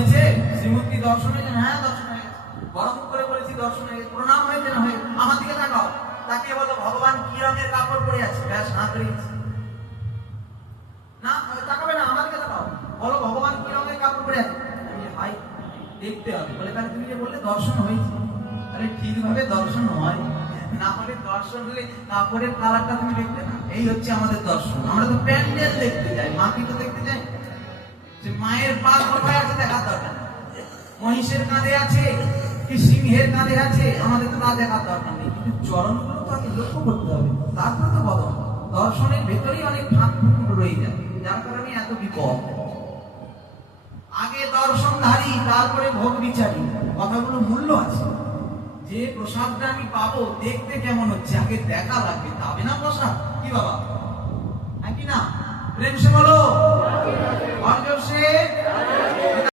হয়েছে? শ্রীমূর্তি দর্শন হয়েছে? হ্যাঁ, দর্শন হয়ে গেছে। বড় মুখ করে বলেছি দর্শন হয়ে গেছে। প্রণাম হয়েছে না হয়ে? আমার দিকে তাকাও, তাকিয়ে বলো ভগবান কি রঙের কাপড় পরে আছে? ব্যাস, হাত রেখেছি। না, তাকাবে না, আমার দিকে তাকাও, বলো ভগবান কি রঙের কাপড় পরে আছে? হাই, দেখতে হবে বলে। তাহলে তুমি যে বললে দর্শন হয়েছে, তাহলে ঠিকভাবে দর্শন হয় না হলে দর্শন হলে কাপড়ের কালারটা তুমি দেখতে না। এই হচ্ছে আমাদের দর্শন। আমরা তো প্যান্ডেল দেখতে যাই, মাকে তো দেখতে যাই। যে মায়ের পা কোথায় আছে দেখার দরকার, মহিষের কাঁধে আছে কি সিংহের কাঁধে আছে আমাদের তো তা দেখার দরকার নেই, কিন্তু চরণগুলো তো আগে লক্ষ্য করতে হবে, তারপরে তো বদল। দর্শনের ভেতরেই অনেক ফাঁক ফুট রয়ে যায়, যার কারণে এত বিপদ। আগে দর্শনধারী, তারপরে ভোগ বিচারী, কথাগুলো মূল্য আছে। যে প্রসাদটা আমি পাবো দেখতে কেমন হচ্ছে আগে দেখা লাগবে, তবে না প্রসাদ। কি বাবা, হ্যাঁ কি না? প্রেম সে বলো, অর্জসে